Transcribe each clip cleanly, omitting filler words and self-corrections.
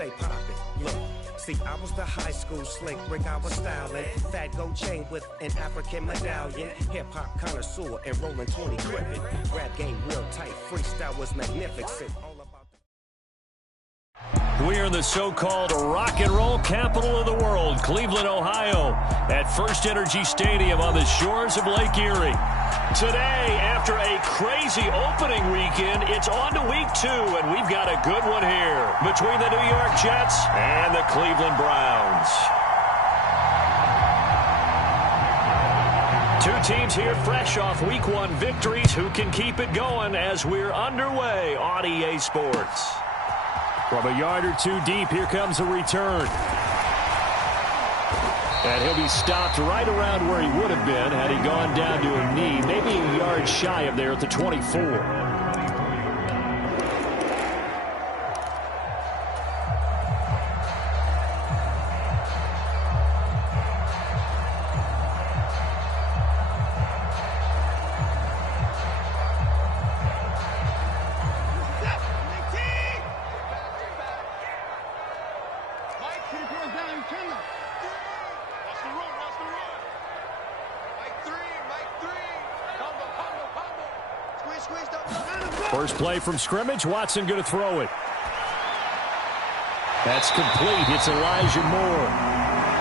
stay poppin'. Look, see, I was the high school slick brick, I was styling. Fat gold chain with an African medallion. Hip-hop connoisseur and rolling 20 crippin'. Rap game real tight, freestyle was magnificent. We are in the so-called rock and roll capital of the world, Cleveland, Ohio, at First Energy Stadium on the shores of Lake Erie. Today, after a crazy opening weekend, it's on to week 2, and we've got a good one here between the New York Jets and the Cleveland Browns. Two teams here fresh off week 1 victories who can keep it going as we're underway on EA Sports. From a yard or two deep, here comes a return. And he'll be stopped right around where he would have been had he gone down to a knee, maybe a yard shy of there at the 24. First play from scrimmage. Watson going to throw it. That's complete. It's Elijah Moore.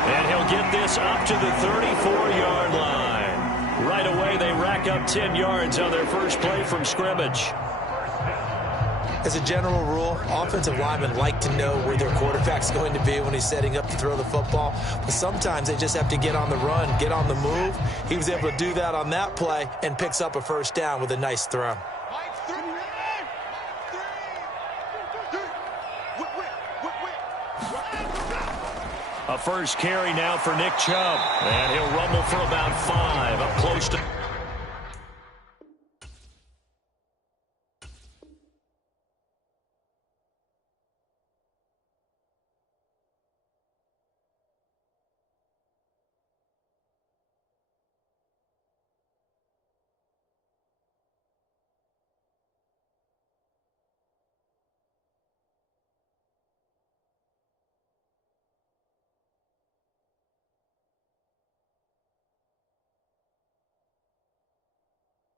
And he'll get this up to the 34-yard line. Right away, they rack up 10 yards on their first play from scrimmage. As a general rule, offensive linemen like to know where their quarterback's going to be when he's setting up to throw the football. But sometimes they just have to get on the run, get on the move. He was able to do that on that play and picks up a first down with a nice throw. A first carry now for Nick Chubb. And he'll rumble for about 5 up close to...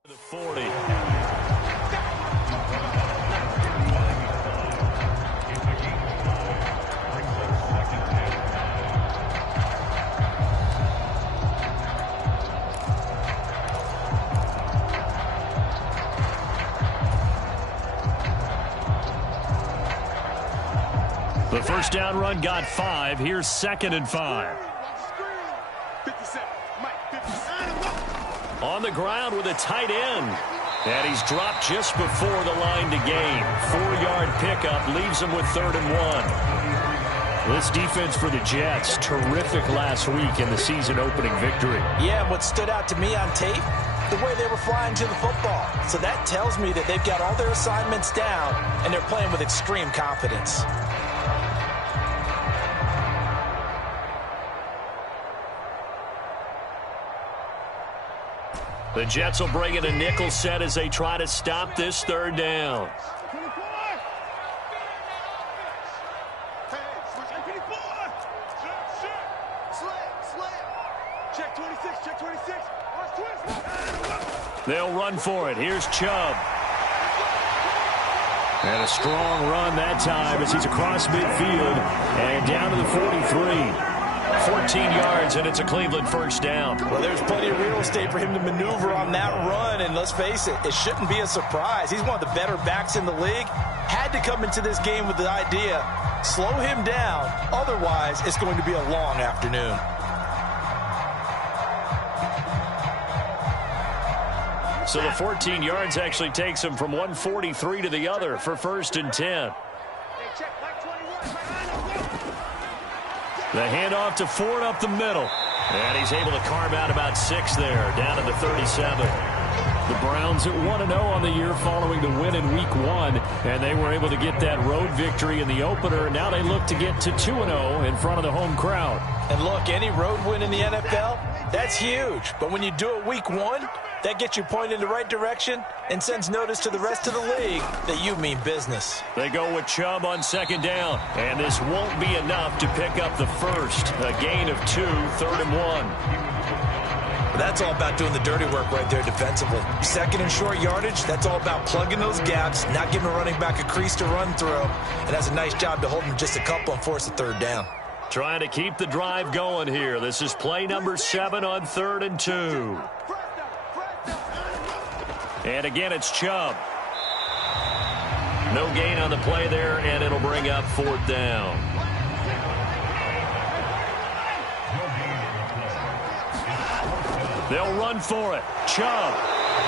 the 40. The first down run got 5. Here's 2nd and 5. On the ground with a tight end. And he's dropped just before the line to gain. 4-yard pickup leaves him with 3rd and 1. This defense for the Jets, terrific last week in the season-opening victory. Yeah, and what stood out to me on tape, the way they were flying to the football. So that tells me that they've got all their assignments down, and they're playing with extreme confidence. The Jets will bring in a nickel set as they try to stop this 3rd down. They'll run for it. Here's Chubb. And a strong run that time as he's across midfield and down to the 43. 14 yards, and it's a Cleveland first down. Well, there's plenty of real estate for him to maneuver on that run, and let's face it, it shouldn't be a surprise. He's one of the better backs in the league. Had to come into this game with the idea, slow him down, otherwise it's going to be a long afternoon. So the 14 yards actually takes him from 143 to the other for 1st and 10. The handoff to Ford up the middle. And he's able to carve out about 6 there, down to the 37. The Browns at 1-0 on the year following the win in Week 1. And they were able to get that road victory in the opener. Now they look to get to 2-0 in front of the home crowd. And look, any road win in the NFL, that's huge. But when you do it Week 1, That gets you pointed in the right direction and sends notice to the rest of the league that you mean business. They go with Chubb on second down, and this won't be enough to pick up the first. A gain of 2, 3rd and 1. That's all about doing the dirty work right there defensively. Second and short yardage, that's all about plugging those gaps, not giving a running back a crease to run through, and that's a nice job to hold him just a couple and force a 3rd down. Trying to keep the drive going here. This is play number 7 on 3rd and 2. And again, it's Chubb. No gain on the play there, and it'll bring up 4th down. They'll run for it. Chubb.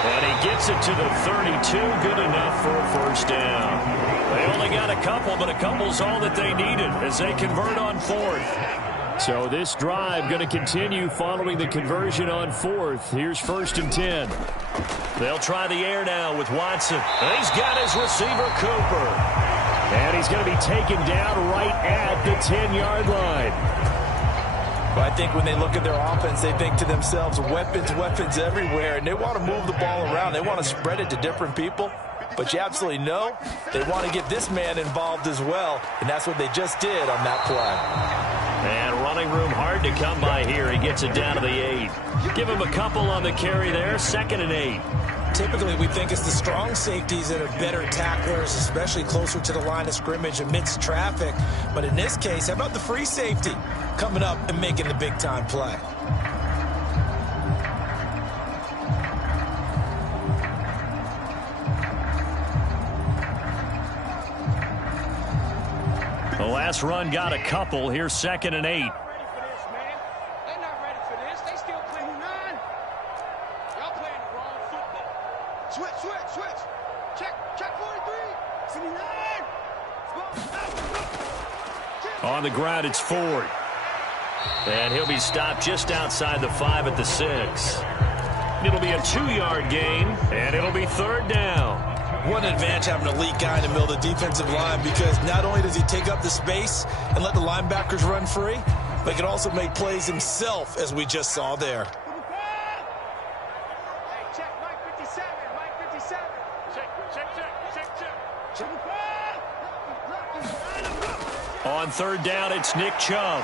And he gets it to the 32. Good enough for a 1st down. They only got a couple, but a couple's all that they needed as they convert on 4th. So this drive going to continue following the conversion on 4th. Here's 1st and 10. They'll try the air now with Watson. And he's got his receiver, Cooper. And he's going to be taken down right at the 10-yard line. But I think when they look at their offense, they think to themselves, weapons, weapons everywhere, and they want to move the ball around. They want to spread it to different people. But you absolutely know they want to get this man involved as well, and that's what they just did on that play. And running room hard to come by here. He gets it down to the 8. Give him a couple on the carry there. 2nd and 8. Typically, we think it's the strong safeties that are better tacklers, especially closer to the line of scrimmage amidst traffic. But in this case, how about the free safety coming up and making the big-time play? The last run got a couple. Here's 2nd and 8. On the ground, it's Ford. And he'll be stopped just outside the 5 at the 6. It'll be a 2-yard gain, and it'll be 3rd down. What an advantage having an elite guy in the middle of the defensive line, because not only does he take up the space and let the linebackers run free, but he can also make plays himself, as we just saw there. On 3rd down, it's Nick Chubb.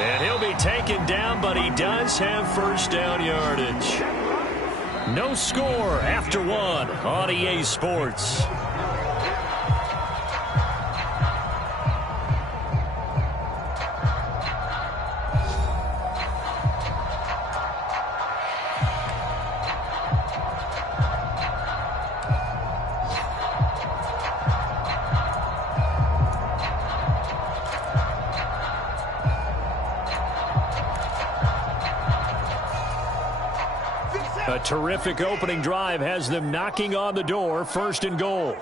And he'll be taken down, but he does have 1st down yardage. No score after 1 on EA Sports. A terrific opening drive has them knocking on the door. 1st and goal.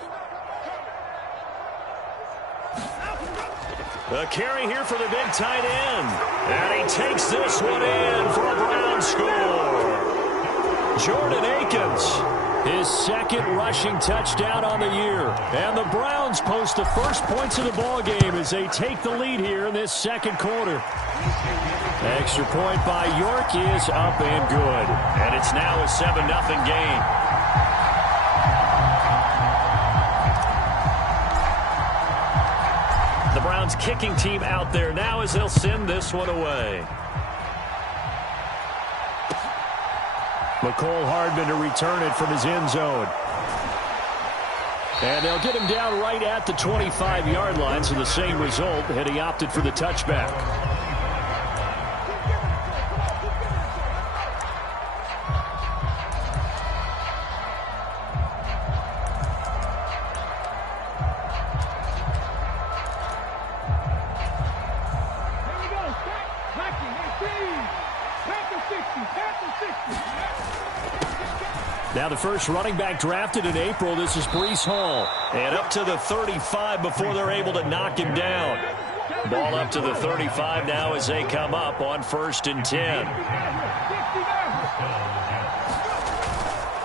A carry here for the big tight end. And he takes this one in for a Brown score. Jordan Akins, his 2nd rushing touchdown on the year. And the Browns post the first points of the ball game as they take the lead here in this 2nd quarter. Extra point by York is up and good. And it's now a 7-0 game. The Browns kicking team out there now as they'll send this one away. McCole Hardman to return it from his end zone. And they'll get him down right at the 25-yard line, so the same result, had he opted for the touchback. Now the first running back drafted in April, this is Breece Hall. And up to the 35 before they're able to knock him down. Ball up to the 35 now as they come up on 1st and 10.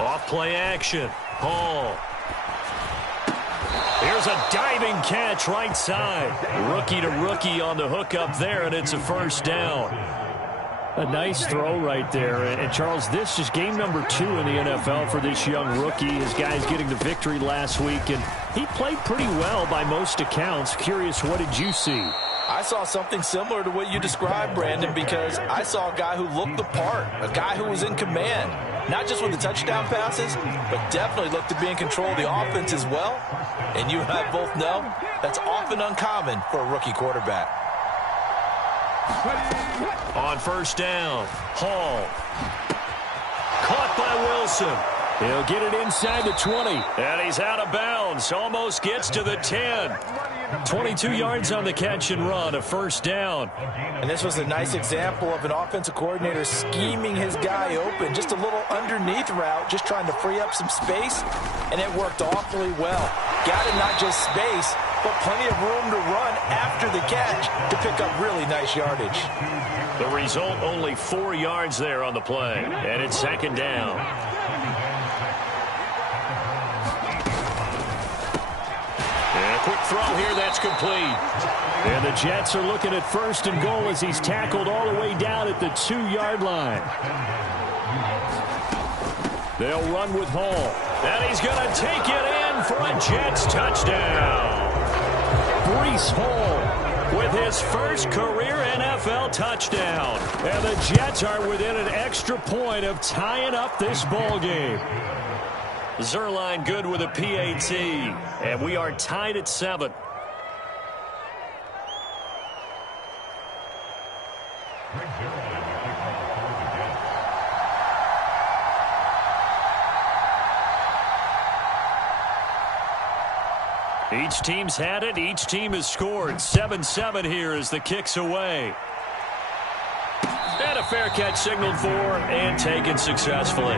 Off play action. Hall. Here's a diving catch right side. Rookie to rookie on the hook up there, and it's a 1st down. A nice throw right there. And Charles, this is game number 2 in the NFL for this young rookie. His guys getting the victory last week, and he played pretty well by most accounts. Curious, what did you see? I saw something similar to what you described, Brandon, because I saw a guy who looked the part, a guy who was in command, not just with the touchdown passes, but definitely looked to be in control of the offense as well. And you and I both know that's often uncommon for a rookie quarterback. On first down, Hall. Caught by Wilson. He'll get it inside the 20. And he's out of bounds. Almost gets to the 10. 22 yards on the catch and run, a first down. And this was a nice example of an offensive coordinator scheming his guy open. Just a little underneath route, just trying to free up some space. And it worked awfully well. Got him not just space, but plenty of room to run after the catch to pick up really nice yardage. The result, only 4 yards there on the play. And it's second down. And a quick throw here, that's complete. And the Jets are looking at first and goal as he's tackled all the way down at the 2-yard line. They'll run with Hall. And he's going to take it in for a Jets touchdown. Breece Hall with his first career NFL touchdown. And the Jets are within an extra point of tying up this ball game. Zerline good with a PAT. And we are tied at 7. Each team's had it. Each team has scored. 7-7 here as the kick's away. And a fair catch signaled for and taken successfully.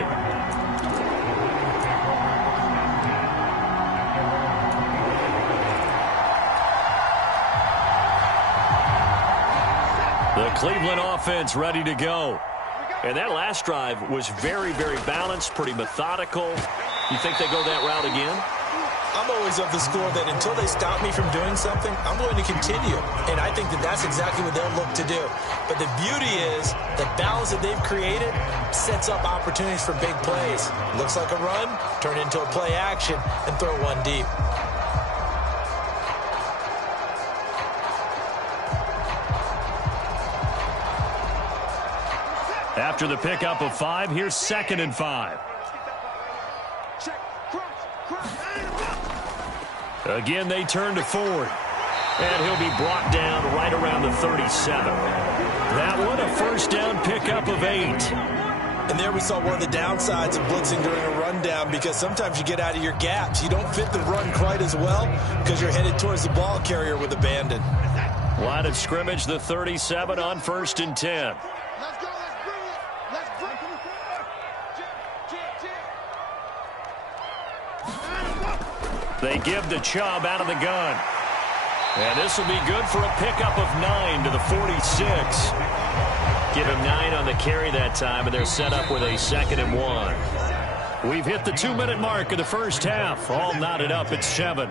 The Cleveland offense ready to go. And that last drive was very, very balanced, pretty methodical. You think they go that route again? I'm always of the school that until they stop me from doing something, I'm going to continue. And I think that that's exactly what they'll look to do. But the beauty is the balance that they've created sets up opportunities for big plays. Looks like a run, turn into a play action, and throw one deep. After the pickup of 5, here's 2nd and 5. Again, they turn to Ford. And he'll be brought down right around the 37. That one, a first down pickup of 8. And there we saw one of the downsides of blitzing during a rundown, because sometimes you get out of your gaps. You don't fit the run quite as well because you're headed towards the ball carrier with abandon. Line of scrimmage, the 37 on 1st and 10. Let's go. Let's bring it. Let's bring it. They give to Chubb out of the gun. And this will be good for a pickup of 9 to the 46. Give him 9 on the carry that time, and they're set up with a 2nd and 1. We've hit the 2-minute mark of the first half. All knotted up at 7.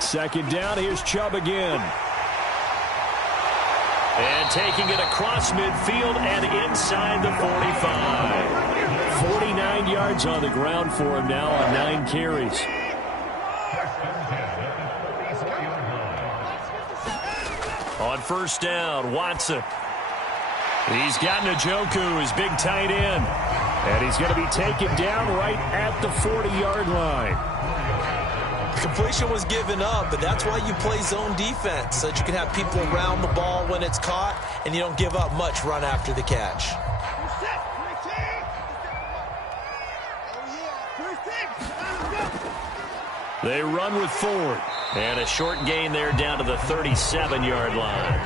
Second down, here's Chubb again. And taking it across midfield and inside the 45. 49 yards on the ground for him now on 9 carries. On first down, Watson. He's got Njoku, his big tight end. And he's going to be taken down right at the 40-yard line. Completion was given up, but that's why you play zone defense, so that you can have people around the ball when it's caught, and you don't give up much run after the catch. They run with Ford. And a short gain there down to the 37-yard line.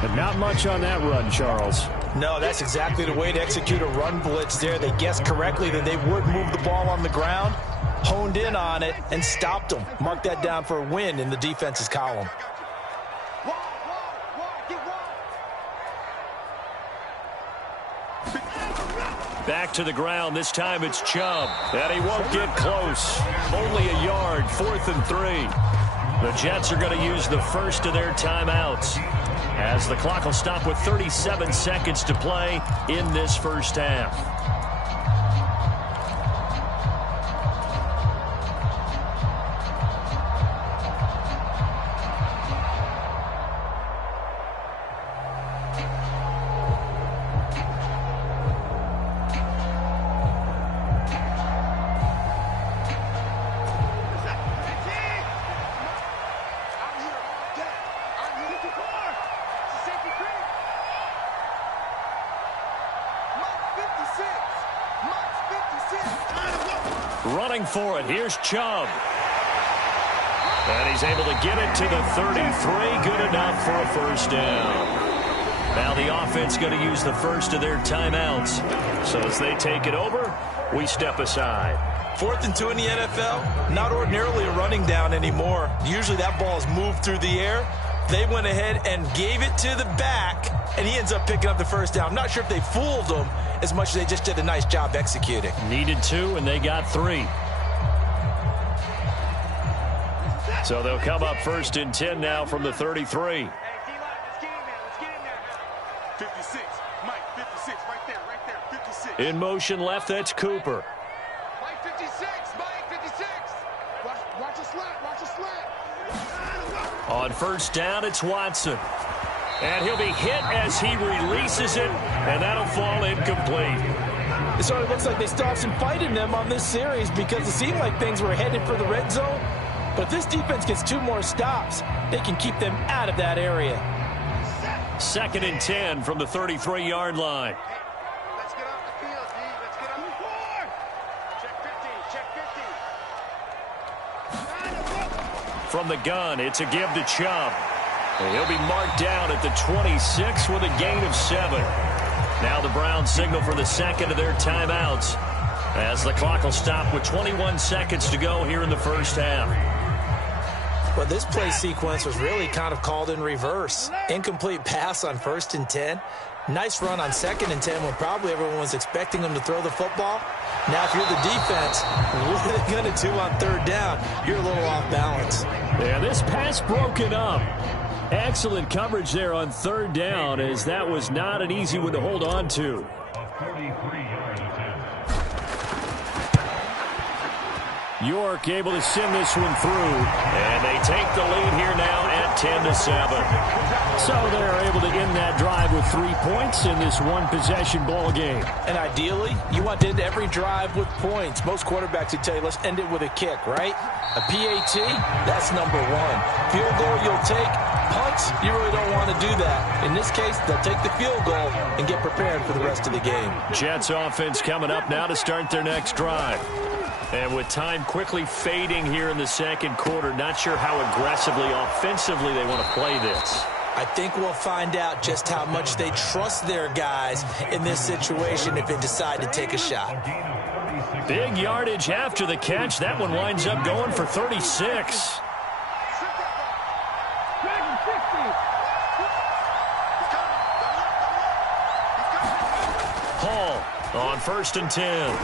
But not much on that run, Charles. No, that's exactly the way to execute a run blitz there. They guessed correctly that they would move the ball on the ground, honed in on it, and stopped them. Mark that down for a win in the defense's column. Back to the ground. This time it's Chubb. And he won't get close. Only a yard. 4th and 3. The Jets are going to use the first of their timeouts, as the clock will stop with 37 seconds to play in this first half. Running for it. Here's Chubb. And he's able to get it to the 33. Good enough for a first down. Now the offense going to use the first of their timeouts. So as they take it over, we step aside. 4th and 2 in the NFL, not ordinarily a running down anymore. Usually that ball is moved through the air. They went ahead and gave it to the back, and he ends up picking up the first down. I'm not sure if they fooled him as much as they just did a nice job executing. Needed 2, and they got 3. So they'll come up 1st and 10 now from the 33. 56, Mike, 56, right there, 56. In motion left, that's Cooper. Mike, 56, Mike, 56. Watch a slant. On first down, it's Watson. And he'll be hit as he releases it, and that'll fall incomplete. It sort of looks like they still have some fight in them on this series, because it seemed like things were headed for the red zone. But if this defense gets 2 more stops, they can keep them out of that area. 2nd and 10 from the 33-yard line. Let's get off the field, D. Let's get on the board. Check 50. From the gun, it's a give to Chubb. And he'll be marked down at the 26 with a gain of 7. Now the Browns signal for the second of their timeouts, as the clock will stop with 21 seconds to go here in the first half. Well, this play sequence was really kind of called in reverse. Incomplete pass on 1st and 10. Nice run on 2nd and 10 when probably everyone was expecting them to throw the football. Now, if you're the defense, what are they going to do on 3rd down? You're a little off balance. Yeah, this pass broken up. Excellent coverage there on 3rd down, as that was not an easy one to hold on to. York able to send this one through, and they take the lead here now at 10-7. So they're able to end that drive with 3 points in this one-possession ball game. And ideally, you want to end every drive with points. Most quarterbacks would tell you, let's end it with a kick, right? A PAT, that's number 1. Field goal you'll take. Punts, you really don't want to do that. In this case, they'll take the field goal and get prepared for the rest of the game. Jets offense coming up now to start their next drive. And with time quickly fading here in the second quarter, not sure how aggressively, offensively they want to play this. I think we'll find out just how much they trust their guys in this situation if they decide to take a shot. Big yardage after the catch. That one winds up going for 36. Hall on 1st and 10.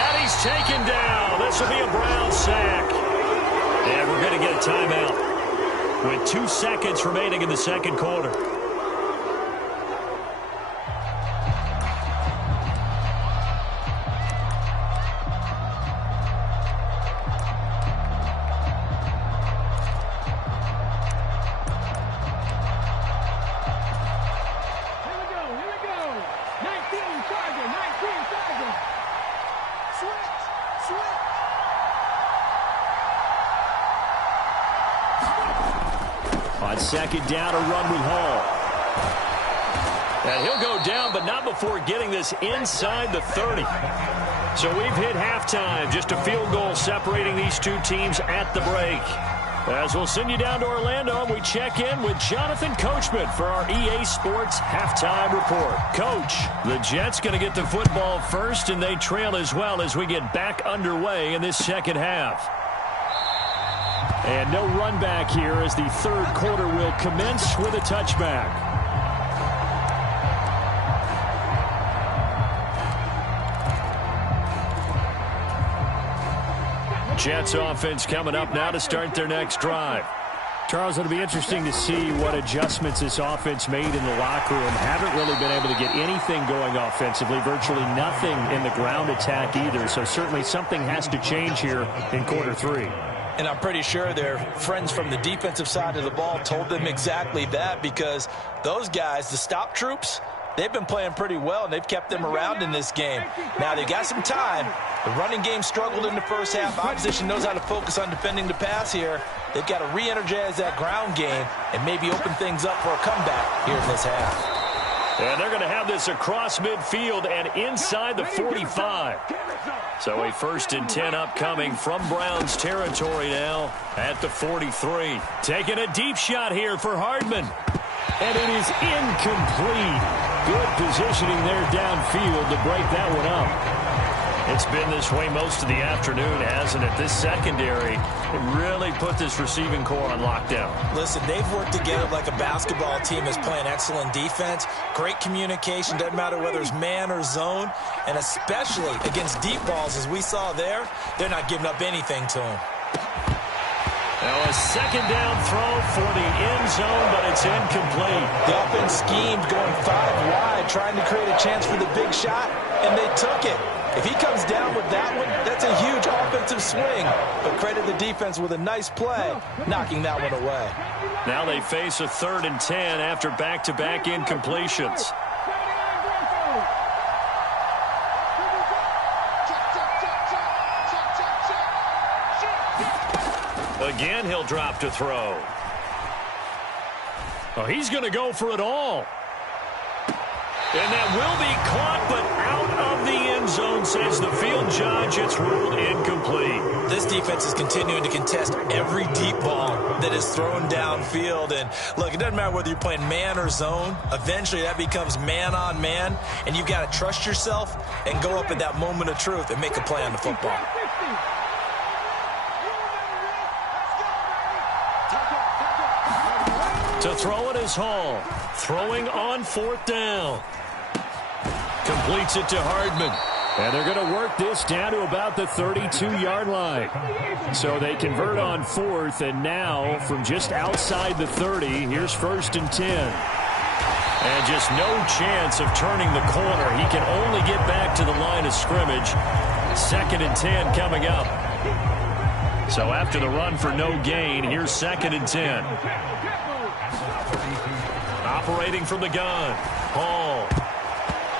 And he's taken down. This will be a Brown sack. And we're going to get a timeout with 2 seconds remaining in the second quarter. On 2nd down, a run with Hall. And he'll go down, but not before getting this inside the 30. So we've hit halftime. Just a field goal separating these 2 teams at the break. As we'll send you down to Orlando, we check in with Jonathan Coachman for our EA Sports Halftime Report. Coach, the Jets going to get the football first, and they trail as well as we get back underway in this second half. And no run back here as the third quarter will commence with a touchback. Jets offense coming up now to start their next drive. Charles, it'll be interesting to see what adjustments this offense made in the locker room. Haven't really been able to get anything going offensively, virtually nothing in the ground attack either. So certainly something has to change here in quarter 3. And I'm pretty sure their friends from the defensive side of the ball told them exactly that, because those guys, the stop troops, they've been playing pretty well, and they've kept them around in this game. Now, they've got some time. The running game struggled in the first half. Opposition knows how to focus on defending the pass here. They've got to re-energize that ground game and maybe open things up for a comeback here in this half. And they're going to have this across midfield and inside the 45. So a 1st and 10 upcoming from Browns territory now at the 43. Taking a deep shot here for Hardman. And it is incomplete. Good positioning there downfield to break that one up. It's been this way most of the afternoon, hasn't it? This secondary really put this receiving core on lockdown. Listen, they've worked together like a basketball team is playing excellent defense. Great communication, doesn't matter whether it's man or zone. And especially against deep balls, as we saw there, they're not giving up anything to them. Now a second down throw for the end zone, but it's incomplete. The offense schemed going 5 wide, trying to create a chance for the big shot, and they took it. If he comes down with that one, that's a huge offensive swing. But credit the defense with a nice play, knocking that one away. Now they face a 3rd and 10 after back-to-back incompletions. Again, he'll drop to throw. Oh, he's going to go for it all. And that will be caught, but out of the end zone, says the field judge. It's ruled incomplete. This defense is continuing to contest every deep ball that is thrown downfield. And look, it doesn't matter whether you're playing man or zone. Eventually, that becomes man on man. And you've got to trust yourself and go up at that moment of truth and make a play on the football. To throw it is Hall. Throwing on 4th down. Completes it to Hardman. And they're going to work this down to about the 32-yard line. So they convert on 4th, and now from just outside the 30, here's 1st and 10. And just no chance of turning the corner. He can only get back to the line of scrimmage. 2nd and 10 coming up. So after the run for no gain, here's 2nd and 10. Operating from the gun, Hall.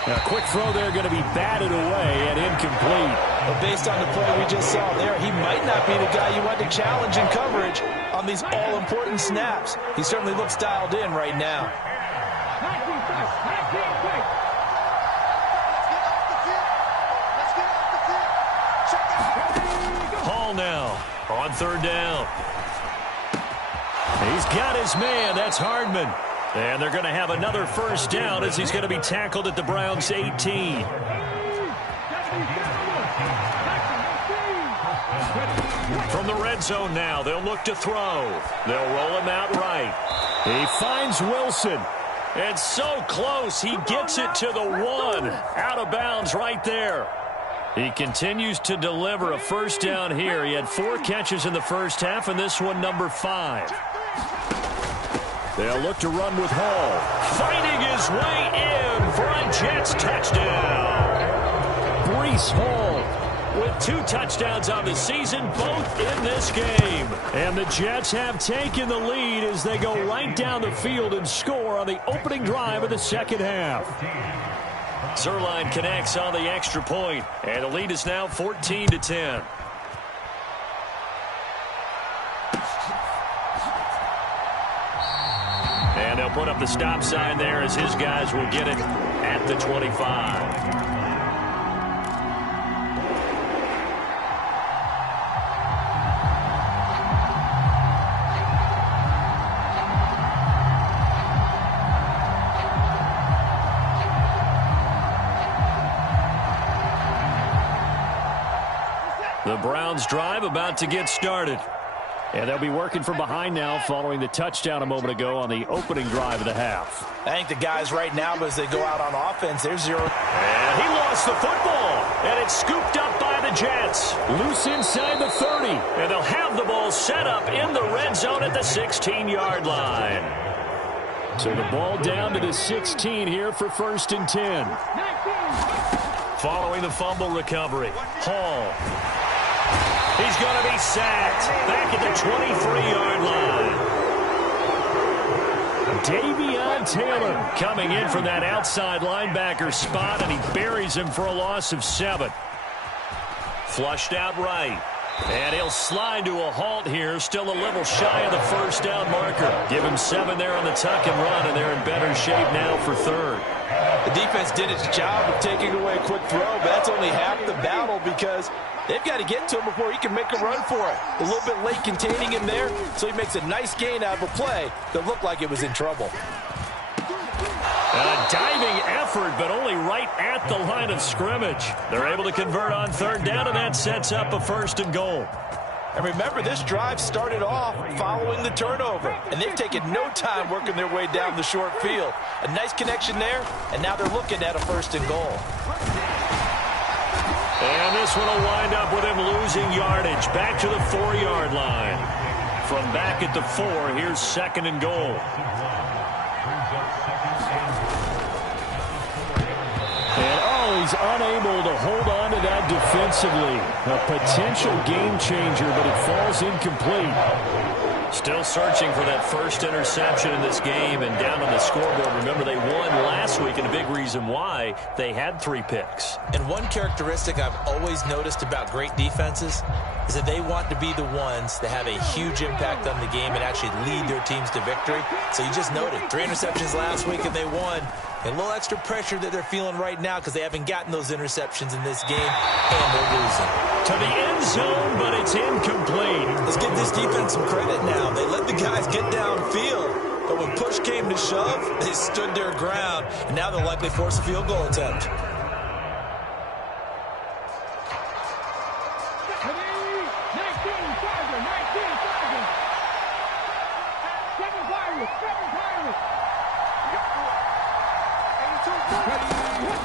A quick throw there going to be batted away and incomplete. But based on the play we just saw there, he might not be the guy you want to challenge in coverage on these all-important snaps. He certainly looks dialed in right now. Hall now on 3rd down. He's got his man. That's Hardman. And they're going to have another 1st down as he's going to be tackled at the Browns' 18. From the red zone now, they'll look to throw. They'll roll him out right. He finds Wilson. And so close, he gets it to the 1. Out of bounds right there. He continues to deliver a 1st down here. He had 4 catches in the first half, and this one number 5. They'll look to run with Hall. Fighting his way in for a Jets touchdown. Breece Hall with 2 touchdowns on the season, both in this game. And the Jets have taken the lead as they go right down the field and score on the opening drive of the second half. Zerline connects on the extra point, and the lead is now 14-10. And they'll put up the stop sign there as his guys will get it at the 25. The Browns drive about to get started. And they'll be working from behind now following the touchdown a moment ago on the opening drive of the half. I think the guys right now, as they go out on offense, they're 0. And he lost the football. And it's scooped up by the Jets. Loose inside the 30. And they'll have the ball set up in the red zone at the 16-yard line. So the ball down to the 16 here for 1st and 10. Following the fumble recovery, Hall. He's going to be sacked back at the 23-yard line. Davion Taylor coming in from that outside linebacker spot, and he buries him for a loss of 7. Flushed out right. And he'll slide to a halt here, still a little shy of the first down marker. Give him 7 there on the tuck and run, and they're in better shape now for 3rd. The defense did its job of taking away a quick throw, but that's only half the battle because they've got to get to him before he can make a run for it. A little bit late containing him there, so he makes a nice gain out of a play that looked like it was in trouble. A diving effort, but only right at the line of scrimmage. They're able to convert on 3rd down, and that sets up a 1st and goal. And remember, this drive started off following the turnover, and they've taken no time working their way down the short field. A nice connection there, and now they're looking at a 1st and goal. And this one will wind up with him losing yardage back to the 4-yard line. From back at the 4, here's 2nd and goal. He's unable to hold on to that defensively. A potential game changer, but it falls incomplete. Still searching for that first interception in this game, and down on the scoreboard. Remember, they won last week, and a big reason why they had 3 picks. And one characteristic I've always noticed about great defenses is that they want to be the ones that have a huge impact on the game and actually lead their teams to victory. So you just noted 3 interceptions last week, and they won. And a little extra pressure that they're feeling right now because they haven't gotten those interceptions in this game, and they're losing. To the end zone, but it's incomplete. Let's give this defense some credit now. They let the guys get downfield, but when push came to shove, they stood their ground, and now they'll likely force a field goal attempt.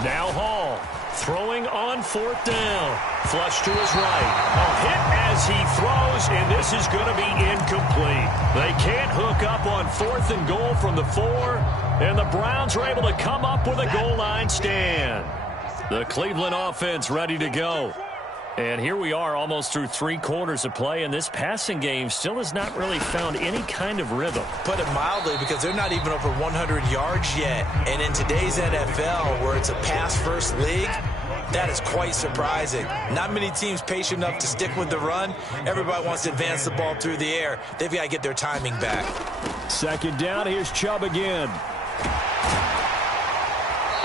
Now Hall throwing on 4th down. Flush to his right. A hit as he throws, and this is going to be incomplete. They can't hook up on 4th and goal from the 4, and the Browns are able to come up with a goal line stand. The Cleveland offense ready to go. And here we are almost through 3 quarters of play, and this passing game still has not really found any kind of rhythm. Put it mildly, because they're not even over 100 yards yet. And in today's NFL, where it's a pass-first league, that is quite surprising. Not many teams patient enough to stick with the run. Everybody wants to advance the ball through the air. They've got to get their timing back. 2nd down, here's Chubb again.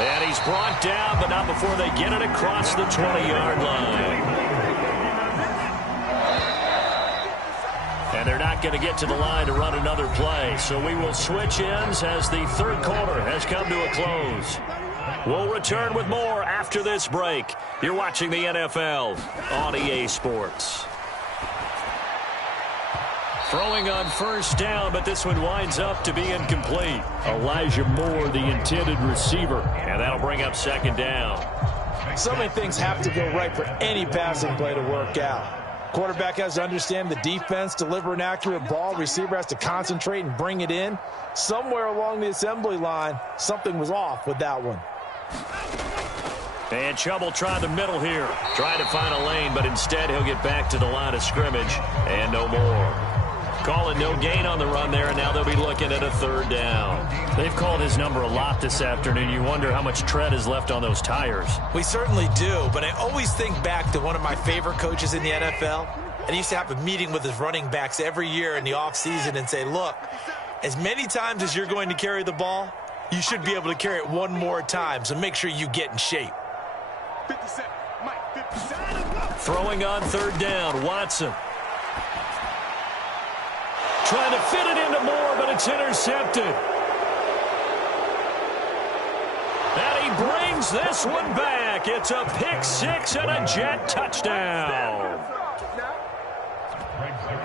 And he's brought down, but not before they get it across the 20-yard line. And they're not going to get to the line to run another play. So we will switch ends as the 3rd quarter has come to a close. We'll return with more after this break. You're watching the NFL on EA Sports. Throwing on 1st down, but this one winds up to be incomplete. Elijah Moore, the intended receiver. And that'll bring up 2nd down. So many things have to go right for any passing play to work out. Quarterback has to understand the defense, deliver an accurate ball. Receiver has to concentrate and bring it in. Somewhere along the assembly line, something was off with that one. And Chubb will try the middle here. Trying to find a lane, but instead he'll get back to the line of scrimmage. And no more. Call it no gain on the run there, and now they'll be looking at a 3rd down. They've called his number a lot this afternoon. You wonder how much tread is left on those tires. We certainly do, but I always think back to one of my favorite coaches in the NFL. And he used to have a meeting with his running backs every year in the offseason and say, look, as many times as you're going to carry the ball, you should be able to carry it one more time, so make sure you get in shape. 57, Mike, 57. Throwing on 3rd down, Watson. Trying to fit it into Moore, but it's intercepted. And he brings this one back. It's a pick 6 and a Jet touchdown.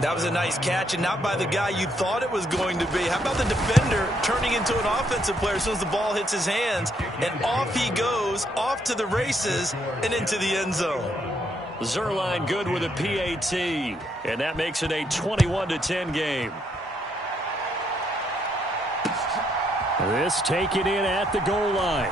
That was a nice catch, and not by the guy you thought it was going to be. How about the defender turning into an offensive player as soon as the ball hits his hands? And off he goes, off to the races, and into the end zone. Zerline good with a PAT, and that makes it a 21-10 game. This taken in at the goal line.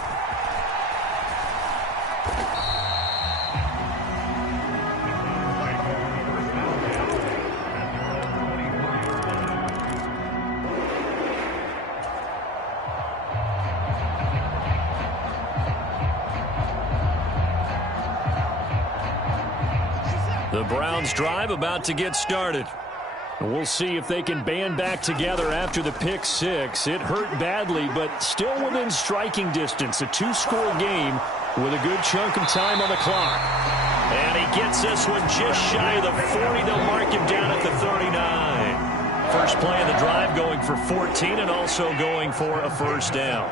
The Browns drive about to get started. We'll see if they can band back together after the pick six. It hurt badly, but still within striking distance. A two-score game with a good chunk of time on the clock. And he gets this one just shy of the 40. They'll mark him down at the 39. First play of the drive going for 14 and also going for a first down.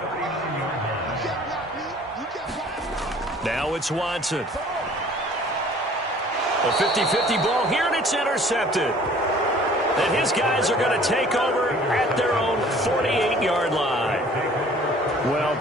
Now it's Watson. A 50-50 ball here, and it's intercepted. And his guys are going to take over at their own 48-yard line. Well,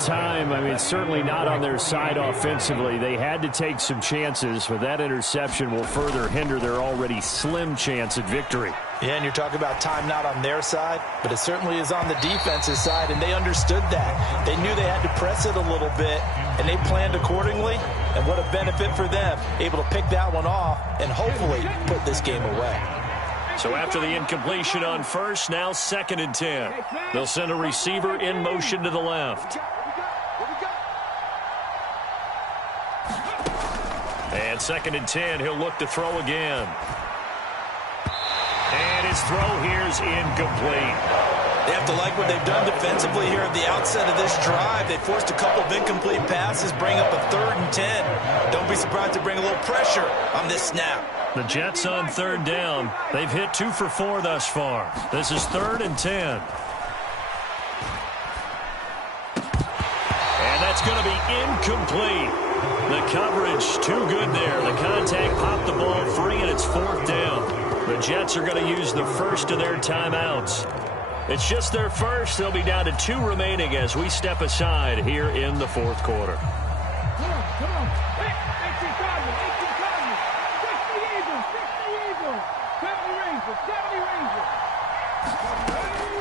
certainly not on their side offensively. They had to take some chances, but that interception will further hinder their already slim chance at victory. Yeah, and you're talking about time not on their side, but it certainly is on the defense's side, and they understood that. They knew they had to press it a little bit, and they planned accordingly, and what a benefit for them, able to pick that one off and hopefully put this game away. So after the incompletion on first, now 2nd and 10. They'll send a receiver in motion to the left. And 2nd and 10, he'll look to throw again. And his throw here's incomplete. They have to like what they've done defensively here at the outset of this drive. They forced a couple of incomplete passes, bring up a 3rd and 10. Don't be surprised to bring a little pressure on this snap. The Jets on 3rd down. They've hit 2 for 4 thus far. This is 3rd and 10. And that's going to be incomplete. The coverage too good there. The contact popped the ball free, and it's 4th down. The Jets are going to use the first of their timeouts. It's just their first. They'll be down to 2 remaining as we step aside here in the 4th quarter. Come on.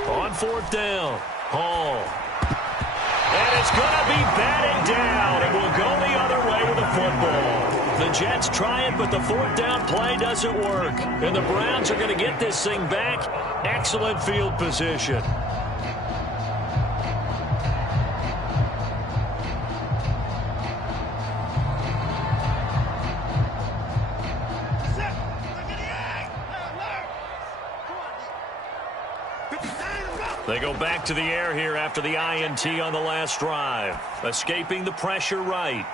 On 4th down, Hall. And it's going to be batted down, and will go the other way with the football. The Jets try it, but the 4th down play doesn't work. And the Browns are going to get this thing back. Excellent field position. They go back to the air here after the INT on the last drive. Escaping the pressure right.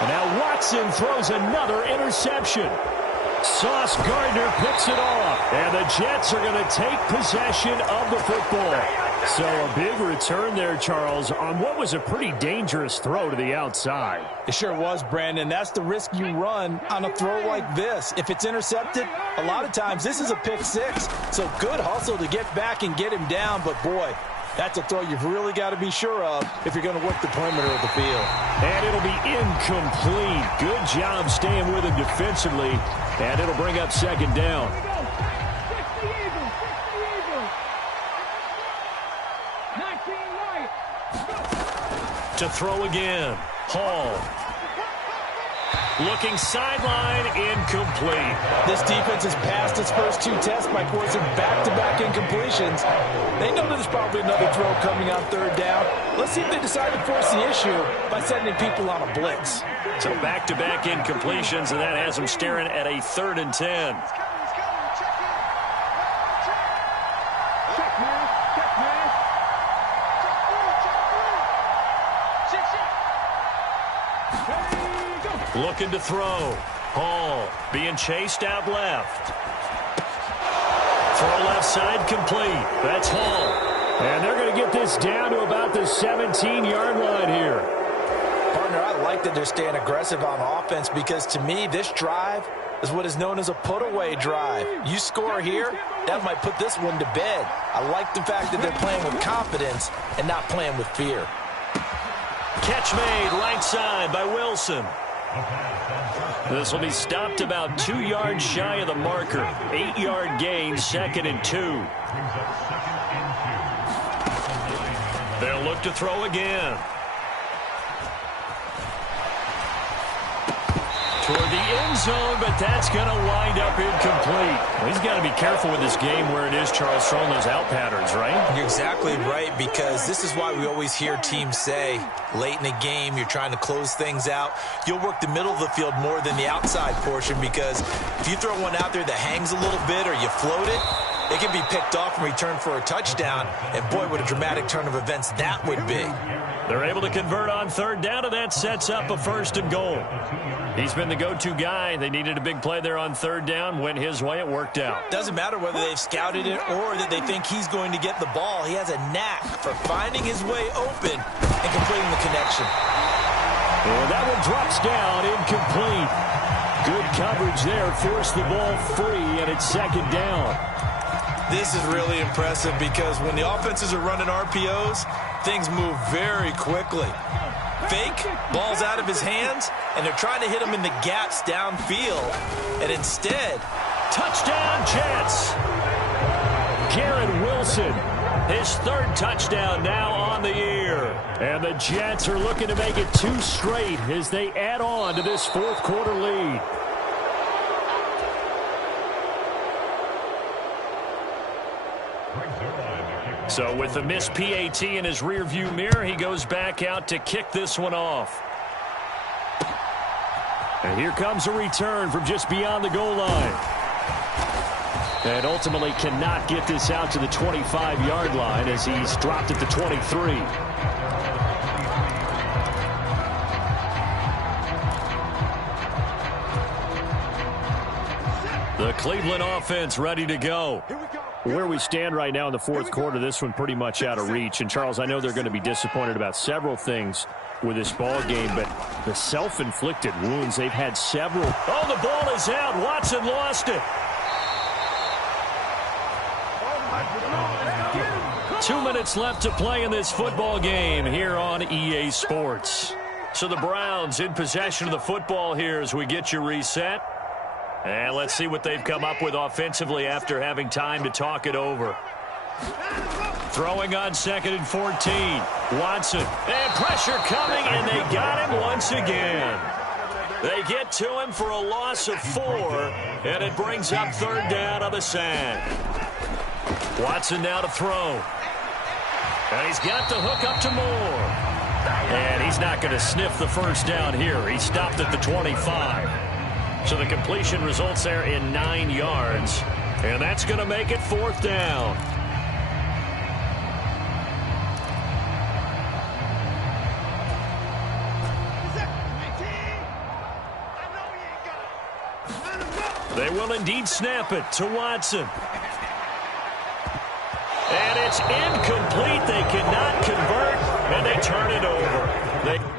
And now Watson throws another interception. Sauce Gardner picks it off. And the Jets are going to take possession of the football. So a big return there, Charles, on what was a pretty dangerous throw to the outside. It sure was, Brandon. That's the risk you run on a throw like this. If it's intercepted, a lot of times this is a pick six. So good hustle to get back and get him down. But, boy, that's a throw you've really got to be sure of if you're going to work the perimeter of the field. And it'll be incomplete. Good job staying with him defensively. And it'll bring up 2nd down. To throw again, Hall. Looking sideline, incomplete. This defense has passed its first 2 tests by forcing back-to-back incompletions. They know there's probably another throw coming on 3rd down. Let's see if they decide to force the issue by sending people on a blitz. So back-to-back incompletions, and that has them staring at a 3rd and 10. Looking to throw. Hall being chased out left. Throw left side complete. That's Hall. And they're going to get this down to about the 17-yard line here. Partner, I like that they're staying aggressive on offense because, to me, this drive is what is known as a put-away drive. You score here, that might put this one to bed. I like the fact that they're playing with confidence and not playing with fear. Catch made right side by Wilson. This will be stopped about 2 yards shy of the marker. 8-yard gain, 2nd and 2. They'll look to throw again. Toward the end zone, but that's going to wind up incomplete. Well, he's got to be careful with this game where it is, Charles, throwing those out patterns, right? You're exactly right, because this is why we always hear teams say, late in the game, you're trying to close things out. You'll work the middle of the field more than the outside portion, because if you throw one out there that hangs a little bit or you float it, it can be picked off and returned for a touchdown. And boy, what a dramatic turn of events that would be. They're able to convert on 3rd down, and that sets up a 1st and goal. He's been the go-to guy. They needed a big play there on 3rd down. Went his way. It worked out. Doesn't matter whether they've scouted it or that they think he's going to get the ball. He has a knack for finding his way open and completing the connection. Well, that one drops down, incomplete. Good coverage there. Forced the ball free, and it's 2nd down. This is really impressive, because when the offenses are running RPOs, things move very quickly. Fake, ball's out of his hands, and they're trying to hit him in the gaps downfield. And instead, touchdown Jets. Garrett Wilson, his 3rd touchdown now on the year. And the Jets are looking to make it 2 straight as they add on to this 4th quarter lead. So with the missed PAT in his rearview mirror, he goes back out to kick this one off. And here comes a return from just beyond the goal line. And ultimately cannot get this out to the 25-yard line as he's dropped at the 23. The Cleveland offense ready to go. Where we stand right now in the 4th quarter, this one pretty much out of reach. And, Charles, I know they're going to be disappointed about several things with this ball game, but the self-inflicted wounds, they've had several. Oh, the ball is out. Watson lost it. 2 minutes left to play in this football game here on EA Sports. So the Browns in possession of the football here as we get you reset. And let's see what they've come up with offensively after having time to talk it over. Throwing on 2nd and 14. Watson. And pressure coming, and they got him once again. They get to him for a loss of 4, and it brings up 3rd down on the sack. Watson now to throw. And he's got the hook up to Moore. And he's not going to sniff the 1st down here. He stopped at the 25. So the completion results there in 9 yards. And that's going to make it 4th down. They will indeed snap it to Watson. And it's incomplete. They cannot convert, and they turn it over.